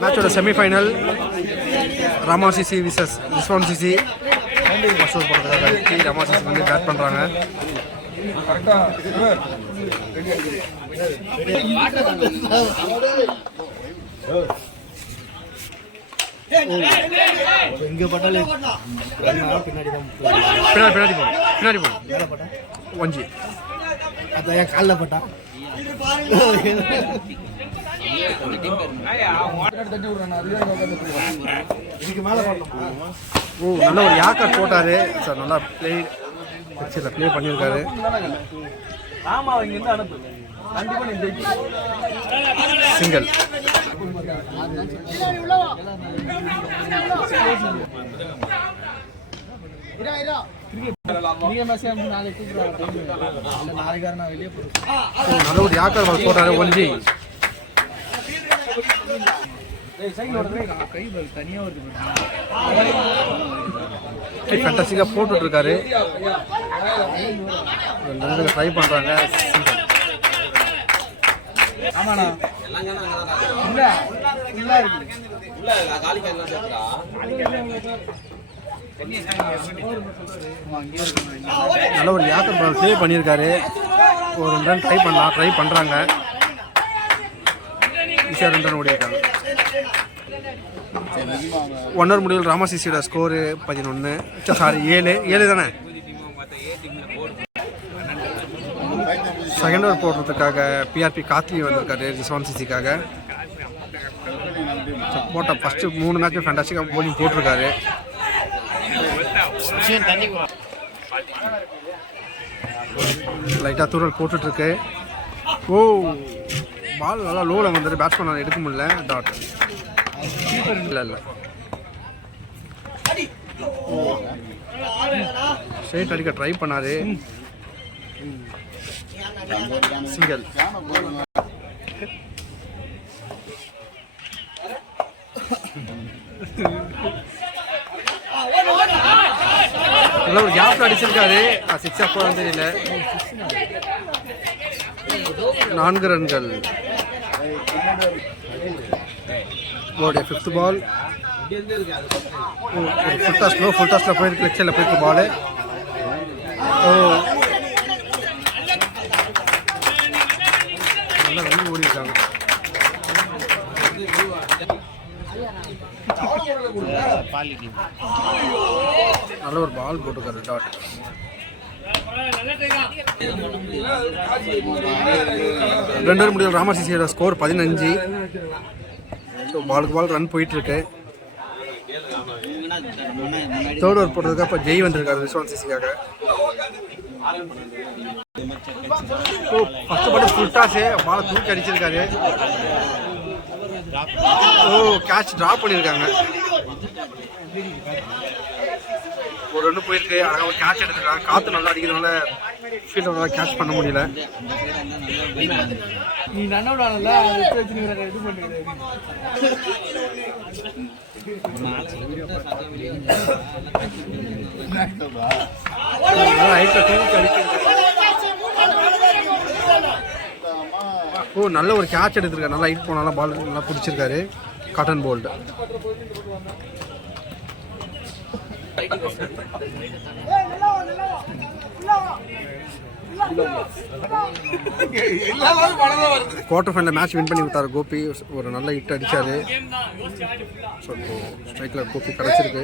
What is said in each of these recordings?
மேட்சோட semifinal Rama CC versus Rizwan CC first over போடுறதுக்காக Rama CC வந்து பேட் பண்ணுறாங்க. பின்னாடி போடும் வஞ்சி அதான் என் காலில் பட்டா நல்ல ஒரு யாக்கர் போட்டாரு சார். நல்லா பிளே பிளே பண்ணியிருக்காரு. சிங்கிள். நல்ல ஒரு யாக்கர் பால் போட்டாரு ஒன்ஜி. ஃபேண்டாஸ்டிக்கா போட்டுட்டு இருக்காரு. ட்ரை பண்றாங்க. நல்ல ஒரு யாக்கர் பால் ப்ளே பண்ணியிருக்காரு. ஒரு 2 ரன் ட்ரை பண்றாங்க. ஈஸியாக 2 ரன் ஓடிருக்காங்க. 1 ஓவர் முடிவில் ராமா சிசியோட ஸ்கோரு 11. சாரி 7 தானே. செகண்ட் ஓவர் போடுறதுக்காக பிஆர்பி காத்லி வந்திருக்காரு ரிஸ்வான் சிசிக்காக. போட்ட ஃபஸ்ட்டு 3 மேட்சும் ஃபேண்டாஸ்டிக்காக போலிங் போட்டிருக்காரு. லைட்டாக தூரல் போட்டுட்ருக்கு. ஓ பால் நல்லா லோவில் வந்துட்டு பேட்ஸ்மேன் எடுக்க முடியல. டாட் இல்லை ஸ்ட்ரைட் அடிக்க ட்ரை பண்ணாரு. சிங்கிள். ஒரு கேப்ல அடிச்சிருக்காரு. 6 போறது தெரியல. 4 ரன்கள். போர்டு 5th பால். ஃபுல் டாஸ்ல போயிருக்கு. லெக்சர்ல போயிருக்கு பால். ஓ நல்லா ரன் ஓடி இருக்காங்க. நல்ல ஒரு பால் போட்டுருக்காரு. டாட். ரெண்டு ஓவர் முடிவில் ராமா சிசியோட ஸ்கோர் 15. பாலுக்கு பால் ரன் போயிட்டு இருக்கு. தேர்ட் ஓவர் போட்டதுக்கு அப்போ ஜெய் வந்திருக்காரு ரிஸ்வான் சிசிக்காக. First ball full toss. பாலை தூக்கி அடிச்சிருக்காரு. ஓ கேட்ச் டிராப் பண்ணியிருக்காங்க. ஒரு ரன்னு போயிருக்கு. அழகாக ஒரு கேட்ச் எடுத்துருக்காங்க. காற்று நல்லா அடிக்கிறதுனால ஃபீல்டர் நல்லா கேட்ச் பண்ண முடியல. ஓ நல்ல ஒரு கேட்ச் எடுத்திருக்காரு. நல்லா ஹைட் போனாலும் பால் நல்லா பிடிச்சிருக்காரு. Caught and bowled. Quarter final match win பண்ணி விட்டார் கோபி. ஒரு நல்ல ஹிட் அடிச்சாரு. ஸோ ஸ்ட்ரைக்ல கோபி கிடைச்சிருக்கு.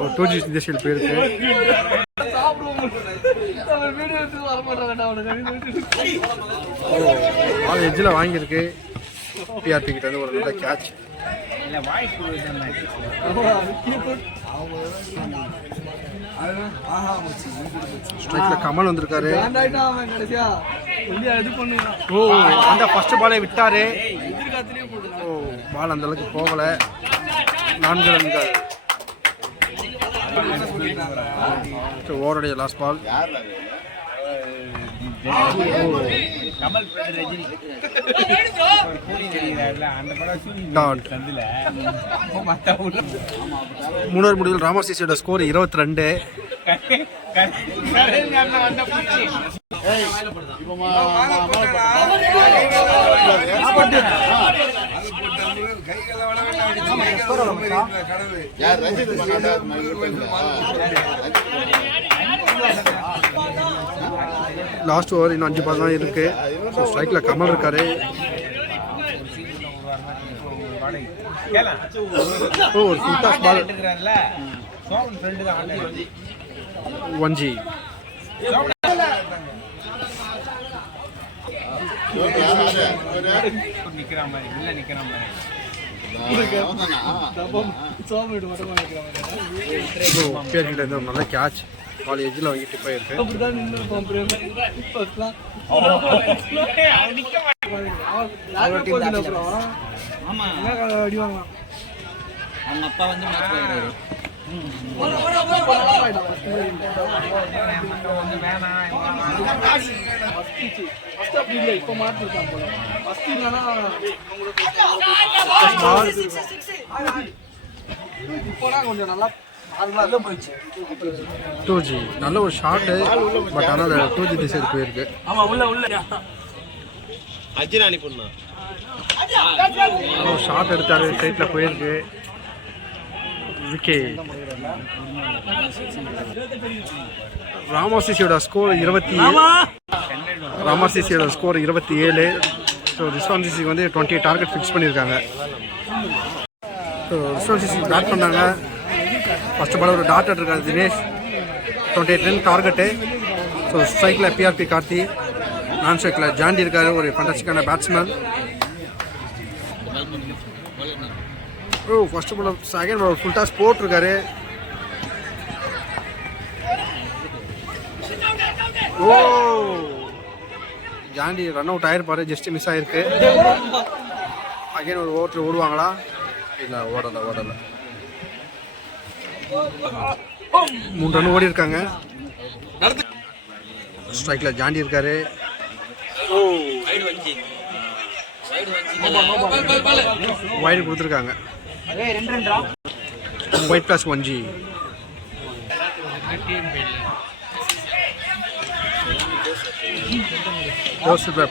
ஒரு 2G தேசியில் போயிருக்கு. பால் எட்ஜில் வாங்கியிருக்கு. பிஆர்பி கிட்ட வந்து ஒரு நல்ல கேட்ச். ஸ்ட்ரைக்ல கமல் வந்திருக்காரு. ஓ அந்த ஃபர்ஸ்ட் பாலை விட்டாரு. ஓ பால் அந்த அளவுக்கு போகல. 4 ரன்கள். ஓவருடைய லாஸ்ட் பால். கமல் ரஜினி கூலி தெரியுறாருல அந்த படம் டாட் சந்தில மத்த ஊர்ல மூணாவது முடிவில் ராமசிசியோட ஸ்கோர் 22. வந்த பூச்சி லாஸ்ட் ஓவர் இன்னும் 5 பால் தான் இருக்கு. ஸ்ட்ரைக்ல கமல் இருக்காரு. ஓ ஒரு ஃபுல் டாஸ் பால் எடுக்கறான்ல சோமன் ஃப்ரெண்ட் தான் ஆடுறாரு 1G. நிக்கிற மாதிரி இல்ல நிக்கிற மாதிரி பேர்கிட்ட இருந்து ஒரு நல்ல கேட்ச் பால் எஜ்ஜில் வாங்கிட்டு போயிருக்கு. அவங்க அப்பா வந்து மேட்ச் போயிடுறாரு. கொஞ்சம் நல்லா 2G நல்ல ஒரு ஷாட்டு. பட் ஆனால் அது 2G டிசைட் போயிருக்கு. நல்ல ஒரு ஷாட் எடுத்தாரு, ஸ்ட்ரைட்டில் போயிருக்கு. விக்கெட். ராமசிசியோட ஸ்கோர் 27. ராமசிசியோட ஸ்கோர் 27. ஸோ ரிஸ்வான்சிசிக்கு வந்து 20 டார்கெட் ஃபிக்ஸ் பண்ணியிருக்காங்க. ஸோ ரிஸ்வான்சிசி பேட் பண்ணாங்க. ஃபஸ்ட்டு பால் ஒரு டாட் இருக்காரு தினேஷ். 28 run target. ஸோ ஸ்ட்ரைக்கில் பிஆர்பி கார்த்தி, நான் ஸ்ட்ரைக்கில் ஜாண்டி இருக்காரு, ஒரு ஃபண்டாஸ்டிக்கான பேட்ஸ்மேன். ஓ first ball second ball full toss போட்டிருக்காரு. ஓ ஜாண்டி ரன் அவுட் ஆயிருப்பாரு, ஜஸ்ட் மிஸ் ஆயிருக்கு. அகைன் ஒரு ஓவர் ஓடுவாங்களா? இல்லை ஓடலை. 3 ரன் ஓடி இருக்காங்க. ஸ்ட்ரைக்ல ஜாண்டி இருக்காரு. வைடு கொடுத்துருக்காங்க. White plus 1G.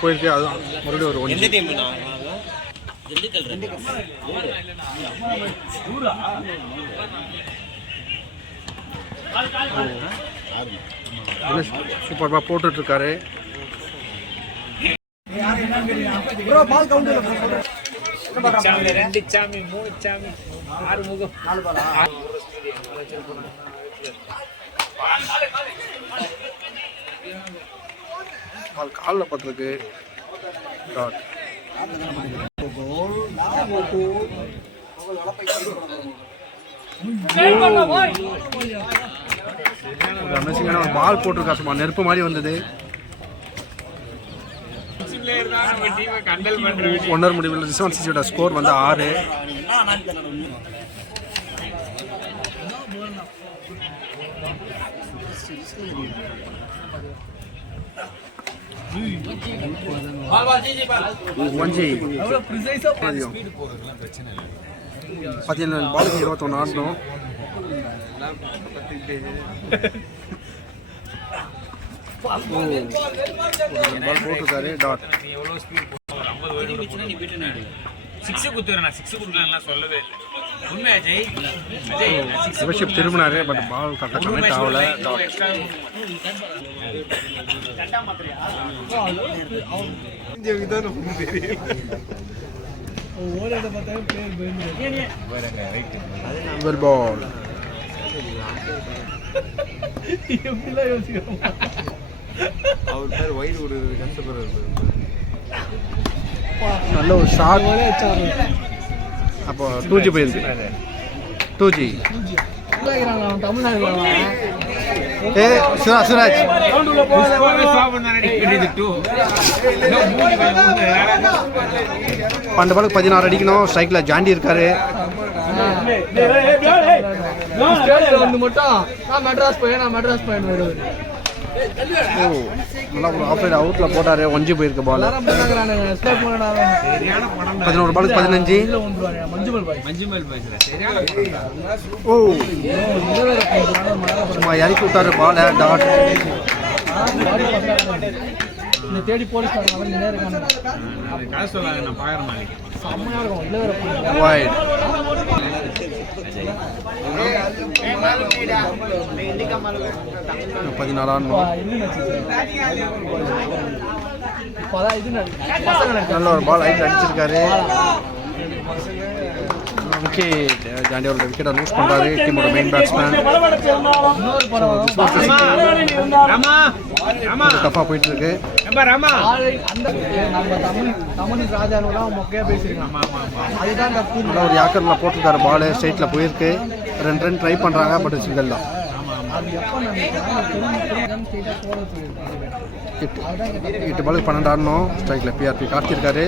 போயிருக்கு. அதுதான் மறுபடியும் ஒரு 1G. சூப்பர்பா போட்டுட்டு இருக்காரு. பால் கவுண்டர் 2 சாமி 3 சாமி 6 முகம் 4 பால் காலில் பட்டிருக்கு. டாட் அமேசிங்கான ஒரு பால் போட்டிருக்கா. சும்மா நெருப்பு மாதிரி வந்தது. 1 முடிவில் ரிஸ்வான்சிசியோட ஸ்கோர் வந்து 6. பார்த்தீங்கன்னா பாலுக்கு 21 ஆடணும். பால் போட்டிருக்காரு. டாட் எவ்வளோ ஸ்பீட் 6 குத்துறேன். 6 குடுக்கலாம்லாம் சொல்லவே இல்லை. உண்மை அஜய் ரிவர்ஷிப் திரும்பினாரு. பட் பால் கரெக்டாக கனெக்ட் ஆகல. பால் அவர் பேர் வைடு விடுறது கஷ்டப்படுறது. நல்ல ஒரு ஷாட். அப்போ 2G போயிருக்கு. 2G. ஏ சுராஜ் 12 பாலுக்கு 16 அடிக்கணும். ஸ்ட்ரைக்கில் ஜாண்டி இருக்காரு. மட்டும் நான் மெட்ராஸ் பையன் வருவேன். ஓ நல்லா ஒரு ஆஃப் சைடு அவுட்டில் போட்டார், ஒஞ்சி போயிருக்கு பால். 11 பாலுக்கு 15. ஓ சும்மா இறக்கி விட்டாரு பால். டாட். தேடி போலீஸ் வைட். நல்ல ஒரு பால் ஹைட் அடிச்சிருக்காரு. விக்கெட். ஜாண்டியோட விக்கெட்டை லூஸ் பண்ணுறாரு டீமோட மெயின் பேட்ஸ்மேன். டஃபாக போயிட்டு இருக்கு. நல்ல ஒரு யாக்கரில் போட்டிருக்காரு பால். ஸ்ட்ரைட்டில் போயிருக்கு. 2 ரன் ட்ரை பண்ணுறாங்க, பட் சிங்கிள் தான். 8 பாலுக்கு 12 ஆடணும். ஸ்ட்ரைக்கில் பிஆர்பி காட்டியிருக்காரு.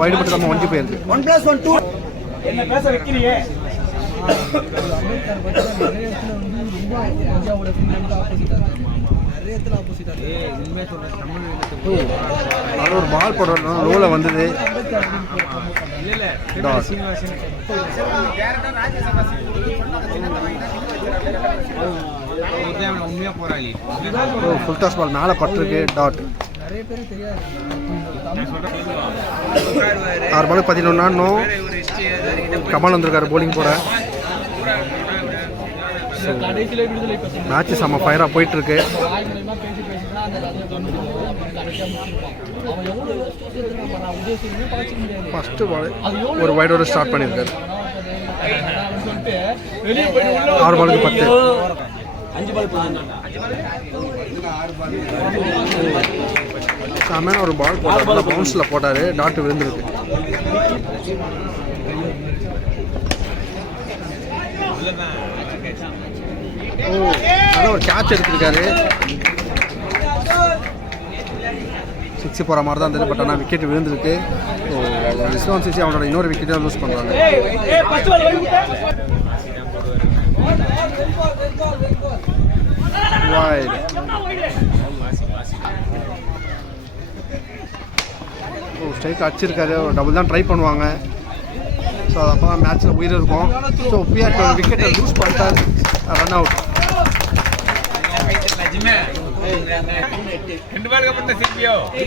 வைடு மட்டும் நம்ம ஒஞ்சி போயிருக்கு. நல்ல ஒரு பால் போடணும். லோவில் வந்தது. ஃபுல் டாஸ் பால் மேலே பட்டிருக்கு. டாட். 6 பாலுக்கு 11 ஆடணும். கமல் வந்திருக்காரு போலிங் போட. மேட்ச் செம்ம ஃபயராக போயிட்டுருக்கு. ஃபஸ்ட்டு பால் ஒரு வைடோட ஸ்டார்ட் பண்ணியிருக்காரு. 6 பாலுக்கு 10. செம்மையான ஒரு பால் போட்டார். பவுன்ஸில் போட்டார். டாட் விழுந்துருக்கு. நல்ல ஒரு கேட்ச் எடுத்திருக்காரு. 6 போகிற மாதிரி தான் இருந்தது, பட் ஆனால் விக்கெட் விழுந்திருக்கு. ஸோ ரிஸ்வான் சிசி அவனோட இன்னொரு விக்கெட்டை லூஸ் பண்ணுறாங்க. வைட். ஓ ஸ்ட்ரைக் அடிச்சிருக்காரு. டபுள் தான் ட்ரை பண்ணுவாங்க. ஸோ அது அப்போ தான் மேட்ச்சில் உயிர் இருக்கும். ஸோ பிஆர்பி ஒரு விக்கெட்டை லூஸ் பண்ணிட்டார். Run out.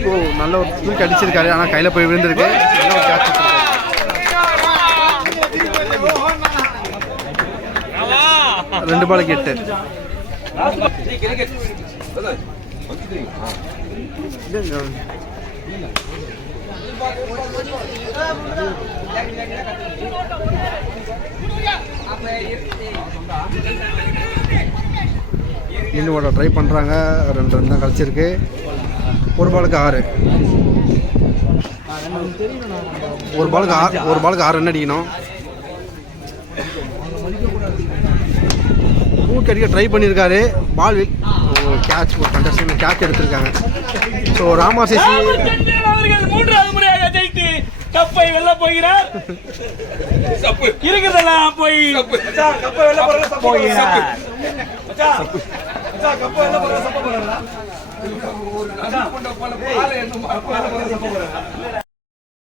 ஓ நல்ல ஒரு தூக்கி அடிச்சிருக்காரு, ஆனால் கையில் போய் விழுந்திருக்கு. நல்ல ஒரு கேட்ச் வச்சிருக்காரு. 2 பாலுக்கு 8. இன்னும் ஓட ட்ரை பண்ணுறாங்க. 2 ரன் தான் கழிச்சிருக்கு. 1 பாலுக்கு 6. 1 பாலுக்கு 6 ரன் அடிக்கணும். பூட் அடிக்க ட்ரை பண்ணியிருக்காரு. பால் கேட்ச் கண்டஸ்டன் கேட்ச் எடுத்திருக்காங்க. ஸோ ராமாசிசி மூன்றாவது முறையாக ஜெயித்து கப்பை வெல்ல போகிறார். இருக்கிறதெல்லாம் போய் கப்பை வெல்ல போகிறார்.